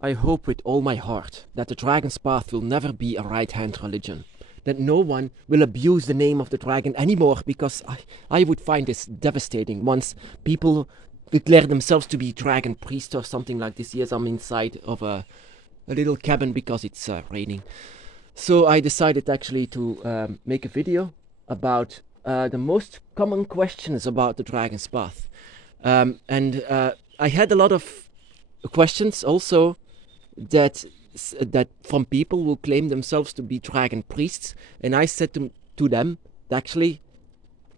I hope with all my heart that the Dragon's Path will never be a right-hand religion. That no one will abuse the name of the dragon anymore, because I would find this devastating once people declare themselves to be dragon priest or something like this. Yes, I'm inside of a little cabin because it's raining. So I decided actually to make a video about the most common questions about the Dragon's Path. And I had a lot of questions also that from people who claim themselves to be dragon priests, and I said to them, actually,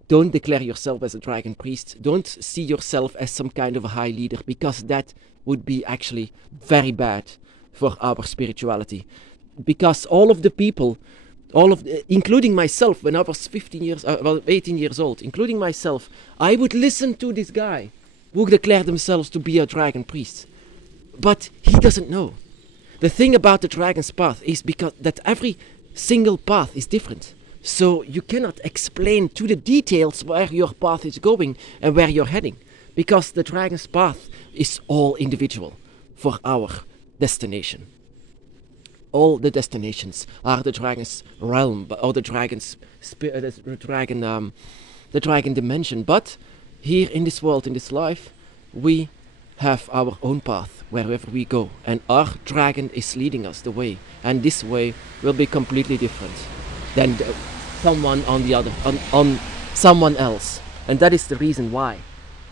don't declare yourself as a dragon priest. Don't see yourself as some kind of a high leader, because that would be actually very bad for our spirituality. Because all of the people, including myself, when I was 18 years old, including myself, I would listen to this guy who declared themselves to be a dragon priest. But he doesn't know. The thing about the Dragon's Path is because that every single path is different. So you cannot explain to the details where your path is going and where you're heading. Because the Dragon's Path is all individual for our destination. All the destinations are the dragon's realm, or the dragon's the dragon dimension. But here in this world, in this life, we have our own path wherever we go, and our dragon is leading us the way, and this way will be completely different than someone on the other, on someone else. And that is the reason why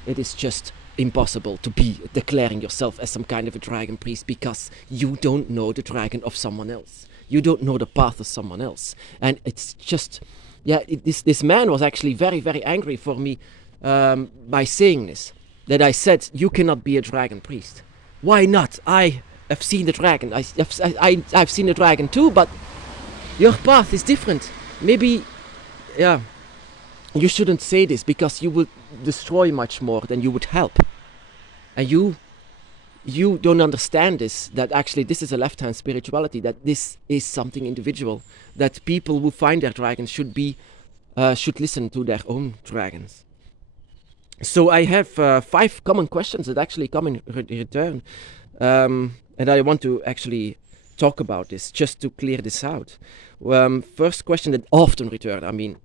it is just impossible to be declaring yourself as some kind of a dragon priest, because you don't know the dragon of someone else. You don't know the path of someone else. And it's just, this man was actually very, very angry for me by saying this. That I said, you cannot be a dragon priest. Why not? I have seen the dragon. I've seen the dragon too, but your path is different. Maybe, you shouldn't say this, because you would destroy much more than you would help. And you don't understand this, that actually this is a left-hand spirituality, that this is something individual, that people who find their dragons should listen to their own dragons. So I have 5 common questions that actually come in return, and I want to actually talk about this, just to clear this out. First question that often returns,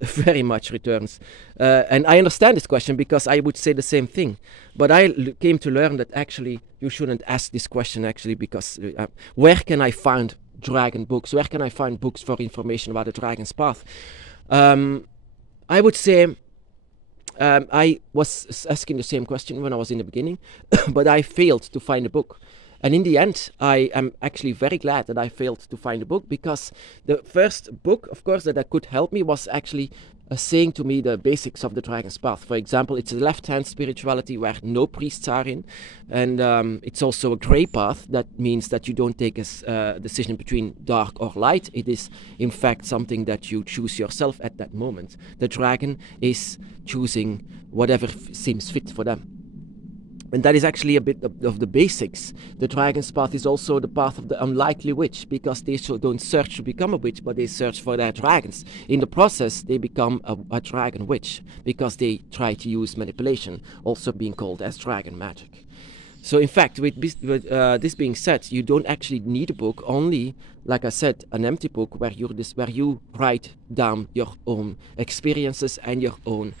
very much returns, and I understand this question because I would say the same thing, but I came to learn that actually you shouldn't ask this question, actually, because where can I find dragon books? Where can I find books for information about the Dragon's Path? I would say I was asking the same question when I was in the beginning, but I failed to find a book. And in the end, I am actually very glad that I failed to find a book, because the first book, of course, that could help me was actually saying to me the basics of the Dragon's Path. For example, it's a left-hand spirituality where no priests are in, and it's also a grey path. That means that you don't take a decision between dark or light. It is, in fact, something that you choose yourself at that moment. The dragon is choosing whatever seems fit for them. And that is actually a bit of the basics. The Dragon's Path is also the path of the unlikely witch, because they don't search to become a witch, but they search for their dragons. In the process, they become a dragon witch, because they try to use manipulation, also being called as dragon magic. So in fact, with this being said, you don't actually need a book, only, like I said, an empty book where you write down your own experiences and your own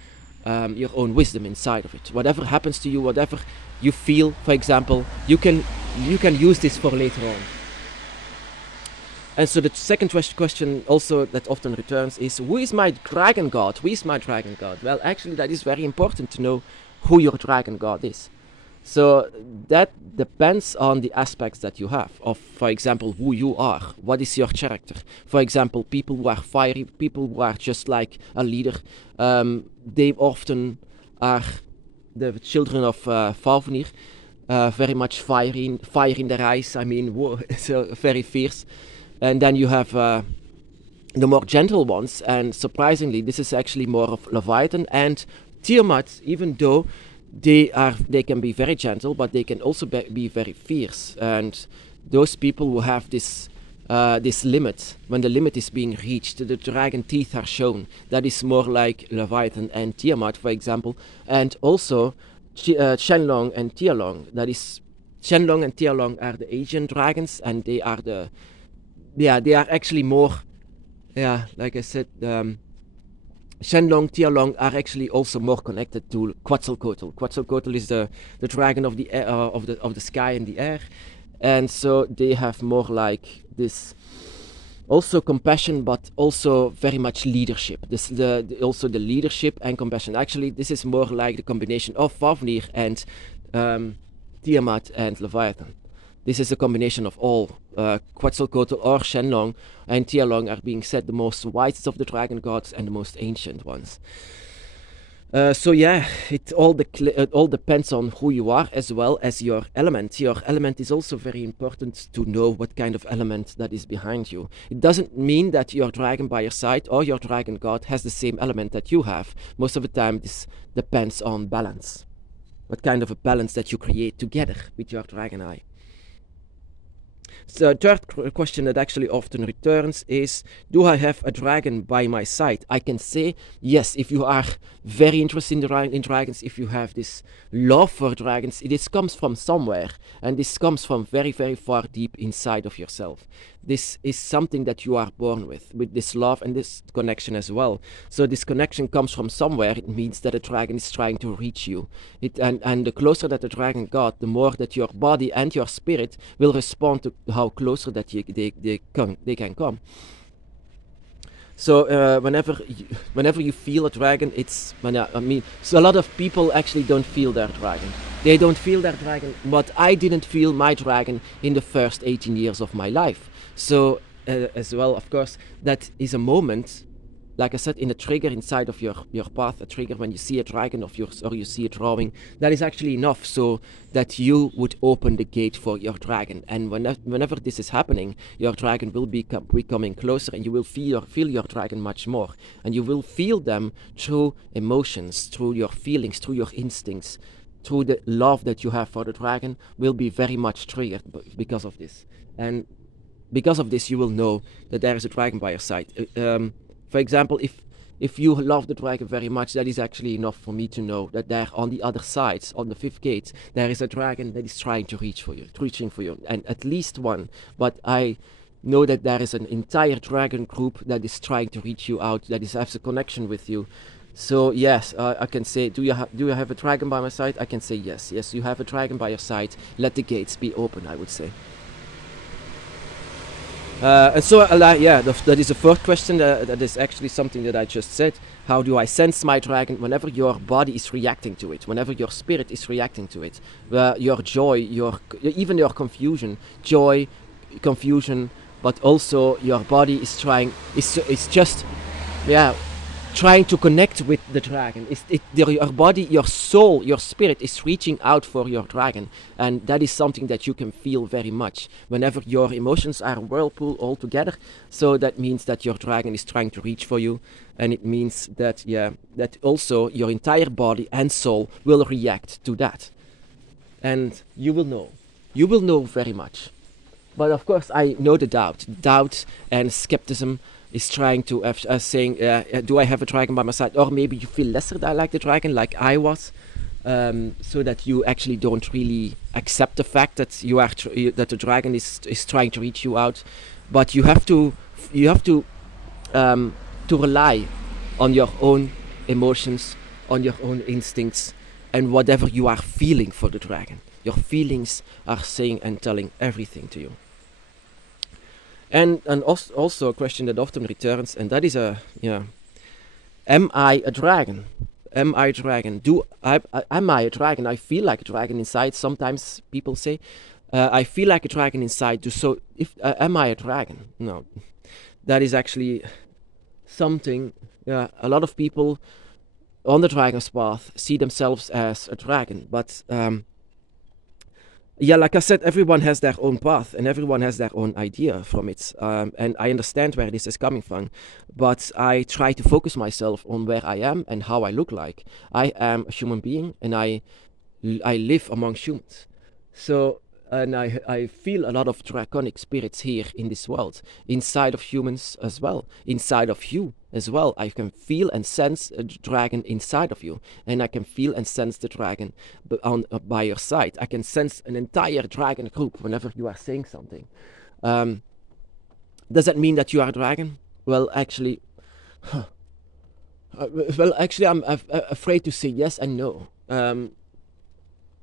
wisdom inside of it. Whatever happens to you, whatever you feel, for example, you can use this for later on. And so the second question also that often returns is, who is my dragon god? Who is my dragon god? Well, actually, that is very important to know who your dragon god is. So that depends on the aspects that you have of, for example, who you are. What is your character? For example, people who are fiery, people who are just like a leader, they often are the children of Fafnir, very much fire in their eyes. So very fierce. And then you have the more gentle ones, and surprisingly, this is actually more of Leviathan and Tiamat, even though they can be very gentle, but they can also be very fierce. And those people who have this limit, when the limit is being reached, the dragon teeth are shown. That is more like Leviathan and Tiamat, for example, and also Shenlong and Tialong. That is Shenlong and Tialong are the Asian dragons, and they are they are actually more, like I said, Shenlong, Tialong are actually also more connected to Quetzalcoatl. Quetzalcoatl is the dragon of the air, of the sky and the air, and so they have more like this, also compassion, but also very much leadership. This also the leadership and compassion. Actually, this is more like the combination of Fafnir and Tiamat and Leviathan. This is a combination of all. Quetzalcoatl or Shenlong and Tialong are being said the most wisest of the dragon gods and the most ancient ones. So yeah, it all depends on who you are as well as your element. Your element is also very important to know what kind of element that is behind you. It doesn't mean that your dragon by your side or your dragon god has the same element that you have. Most of the time this depends on balance. What kind of a balance that you create together with your dragon eye. So third question that actually often returns is, do I have a dragon by my side? I can say yes, if you are very interested in dragons, if you have this love for dragons, this comes from somewhere, and this comes from very, very far deep inside of yourself. This is something that you are born with this love and this connection as well. So this connection comes from somewhere. It means that a dragon is trying to reach you. And the closer that the dragon got, the more that your body and your spirit will respond to how closer that they can come. So whenever you feel a dragon, so a lot of people actually don't feel their dragon. They don't feel their dragon, but I didn't feel my dragon in the first 18 years of my life. So as well, of course, that is a moment, like I said, in a trigger inside of your path, a trigger when you see a dragon of yours or you see a drawing, that is actually enough so that you would open the gate for your dragon. And whenever this is happening, your dragon will be becoming closer, and you will feel your dragon much more. And you will feel them through emotions, through your feelings, through your instincts, through the love that you have for the dragon will be very much triggered because of this. And because of this, you will know that there is a dragon by your side. For example, if you love the dragon very much, that is actually enough for me to know that there on the other side, on the fifth gate, there is a dragon that is trying to reaching for you, and at least one. But I know that there is an entire dragon group that is trying to reach you out, that has a connection with you. So yes, I can say, do you have a dragon by my side? I can say yes. Yes, you have a dragon by your side. Let the gates be open, I would say. And so, that is the fourth question. That is actually something that I just said. How do I sense my dragon? Whenever your body is reacting to it, whenever your spirit is reacting to it, your joy, even your confusion, joy, confusion, but also your body is trying to connect with the dragon. Your body, your soul, your spirit is reaching out for your dragon, and that is something that you can feel very much whenever your emotions are whirlpool all together. So that means that your dragon is trying to reach for you, and it means that that also your entire body and soul will react to that, and you will know very much. But of course, I know the doubt and skepticism is trying to saying, do I have a dragon by my side? Or maybe you feel lesser like the dragon, like I was, so that you actually don't really accept the fact that that the dragon is trying to reach you out. But you have to rely on your own emotions, on your own instincts, and whatever you are feeling for the dragon. Your feelings are saying and telling everything to you. And also a question that often returns, and that is am I a dragon? Am I a dragon? Am I a dragon? I feel like a dragon inside. Sometimes people say, I feel like a dragon inside. So am I a dragon? No, that is actually something. A lot of people on the dragon's path see themselves as a dragon, but like I said, everyone has their own path and everyone has their own idea from it. And I understand where this is coming from, but I try to focus myself on where I am and how I look like. I am a human being, and I live among humans. So and I feel a lot of draconic spirits here in this world, inside of humans as well, inside of you as well. I can feel and sense a dragon inside of you, and I can feel and sense the dragon by your side. I can sense an entire dragon group whenever you are saying something. Does that mean that you are a dragon? Well, actually, I'm afraid to say yes and no.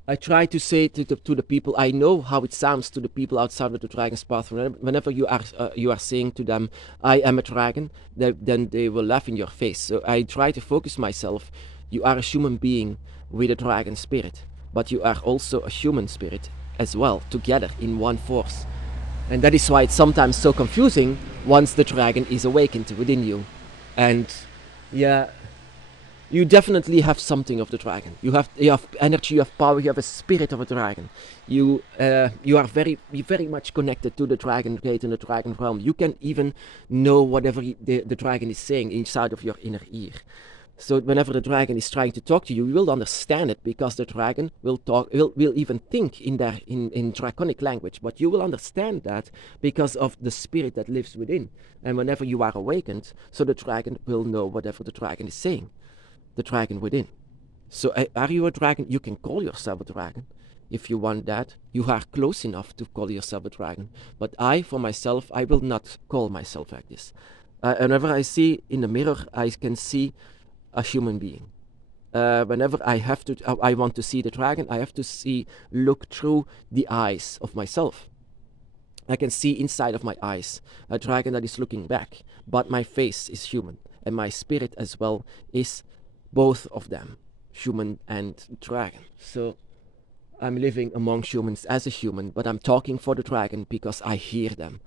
I try to say to the people, I know how it sounds to the people outside of the Dragon's Path. Whenever you are saying to them, I am a dragon, then they will laugh in your face. So I try to focus myself. You are a human being with a dragon spirit, but you are also a human spirit as well, together in one force. And that is why it's sometimes so confusing once the dragon is awakened within you. And yeah, you definitely have something of the dragon. You have energy, you have power, you have a spirit of a dragon. You are very much connected to the dragon gate and the dragon realm. You can even know whatever the dragon is saying inside of your inner ear. So whenever the dragon is trying to talk to you, you will understand it, because the dragon will even think in draconic language. But you will understand that because of the spirit that lives within. And whenever you are awakened, so the dragon will know whatever the dragon is saying. The dragon within. So are you a dragon? You can call yourself a dragon if you want that. You are close enough to call yourself a dragon. But I, for myself, I will not call myself like this. Whenever I see in the mirror, I can see a human being. Whenever I want to see the dragon, I have to look through the eyes of myself. I can see inside of my eyes a dragon that is looking back, but my face is human, and my spirit as well is both of them, human and dragon. So I'm living among humans as a human, but I'm talking for the dragon because I hear them.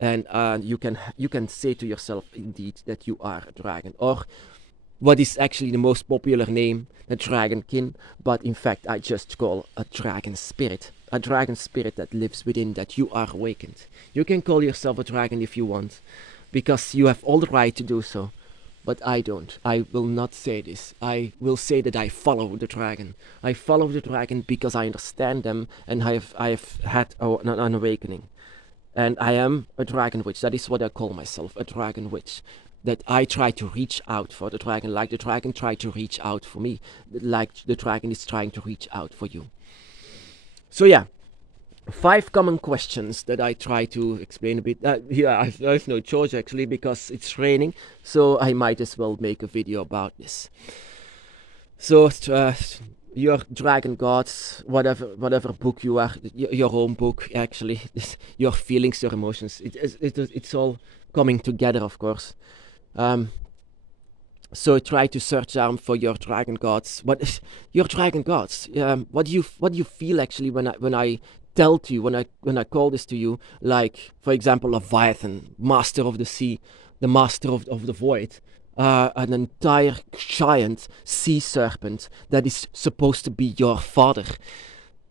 And you can say to yourself indeed that you are a dragon, or what is actually the most popular name, the dragonkin, but in fact I just call a dragon spirit that lives within, that you are awakened. You can call yourself a dragon if you want, because you have all the right to do so. But I don't. I will not say this. I will say that I follow the dragon. I follow the dragon because I understand them, and I have had an awakening. And I am a dragon witch. That is what I call myself, a dragon witch. That I try to reach out for the dragon, like the dragon tried to reach out for me, like the dragon is trying to reach out for you. So yeah, 5 common questions that I try to explain a bit. Yeah, I have no choice actually, because it's raining, so I might as well make a video about this. So your dragon gods, whatever book you are, your own book actually, your feelings, your emotions, it's all coming together, of course. So try to search down for your dragon gods. What is your dragon gods? What do you feel actually when I tell to you, when I call this to you, like for example Leviathan, master of the sea, the master of the void, an entire giant sea serpent that is supposed to be your father.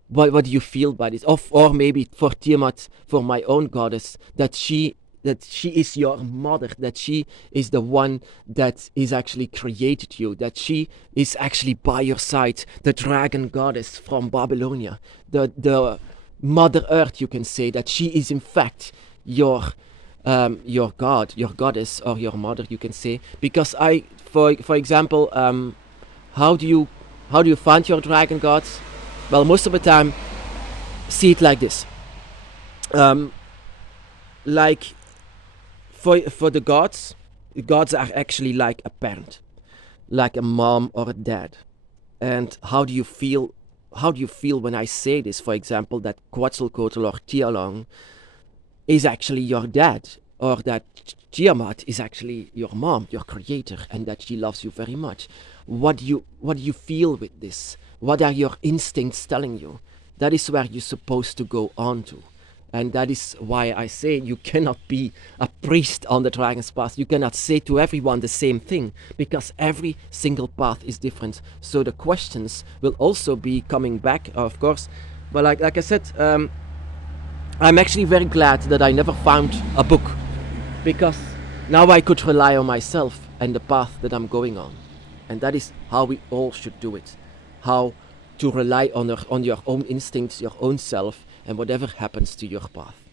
What do you feel by this? Or maybe for Tiamat, for my own goddess, that she is your mother, that she is the one that is actually created you, that she is actually by your side, the dragon goddess from Babylonia, the Mother Earth, you can say, that she is in fact your god, your goddess, or your mother, you can say. Because for example, how do you find your dragon gods? Well, most of the time, see it like this. Like for the gods are actually like a parent, like a mom or a dad. And how do you feel when I say this? For example, that Quetzalcoatl or Tialong is actually your dad, or that Tiamat is actually your mom, your creator, and that she loves you very much. What do you feel with this? What are your instincts telling you? That is where you're supposed to go on to. And that is why I say you cannot be a priest on the Dragon's Path. You cannot say to everyone the same thing, because every single path is different. So the questions will also be coming back, of course. But like I said, I'm actually very glad that I never found a book, because now I could rely on myself and the path that I'm going on. And that is how we all should do it. How to rely on your own instincts, your own self, and whatever happens to your path.